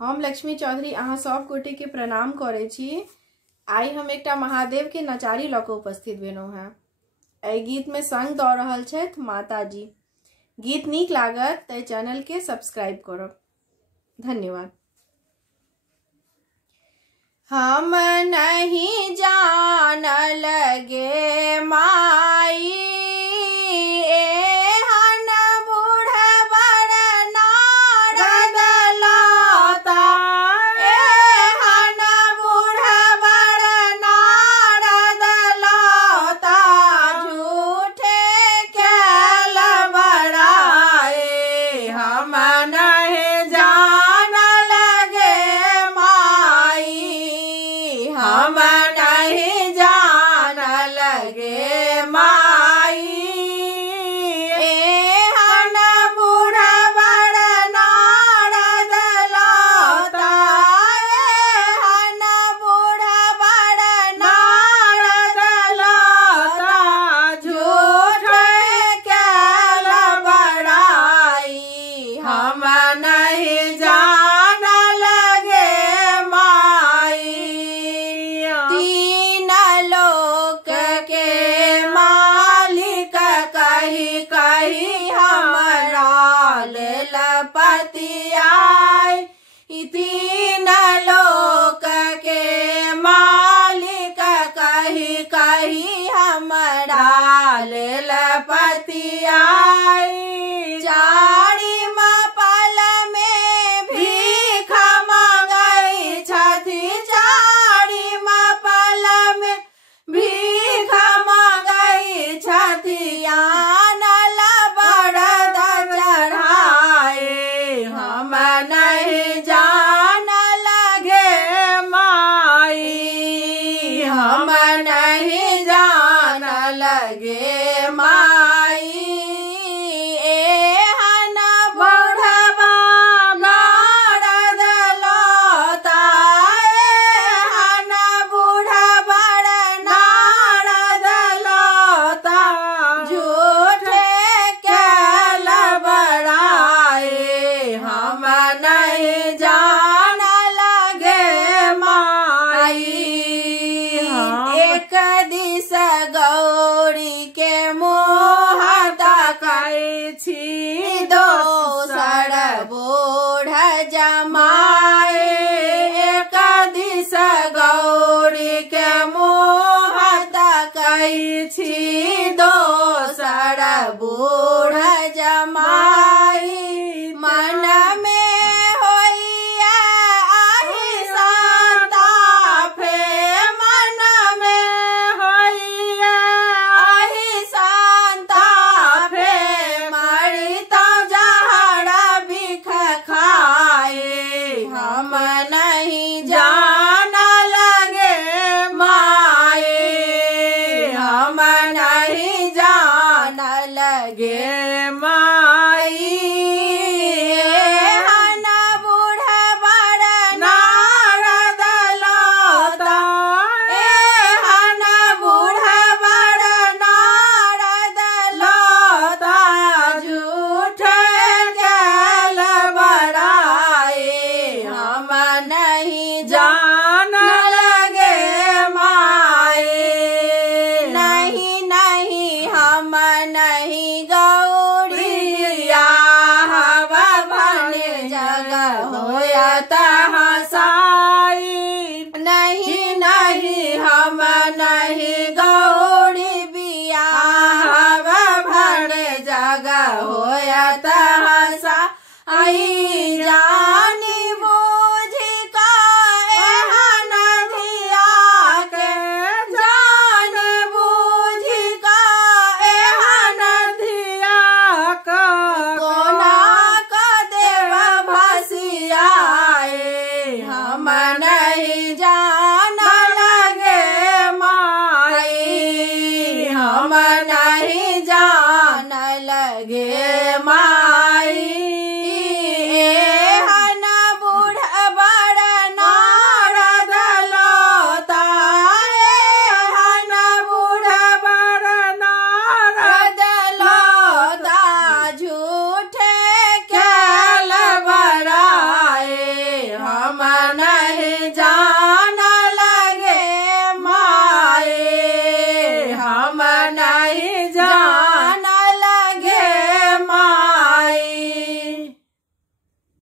हम लक्ष्मी चौधरी अहाँ सब गोटे के प्रणाम करे छी। आई हम एकटा महादेव के नचारी लऽ कऽ उपस्थित भेलहुँ हैं। एहि गीत में संग दऽ रहल छथि माता जी। गीत नीक लागत तऽ चैनल के सब्सक्राइब करब। धन्यवाद। हम नहीं जान लगे माई तीन लोक के मालिक कही कही हमरा लपति आई। चारी मपल में भीख मंगई छथि, चारी मपल में भीख मंगई छथि। आनल बरद चढ़ाए हम नहीं जान लगे माई, हम नहीं जान लगे माई। एहन बुढ़वा नारद लौता, एहन बुढ़वा नारद लौता झूठे केल बड़ाए हम नहीं जान लगे माई। एक दिस गौरी के मोह ताकै छी, दोसर बूढ़ जमाए। एक दिस गौरी के मोह ताकै छी, दोसर बूढ़ जमाई। मन में होइए आहि संतापे, मन में होइए आहि संतापे। मरितौ जहर बिख खाए हम नहीं जान लगे माई, हम नहीं जान लगे माई। एहन बुढ़वा नारद लौता, एहन बुढ़वा नारद लौता झूठ केल बड़ाए हम नहीं जान लगे माई। नहीं नहीं हम नहीं गौरी, हवा बन जग होया ता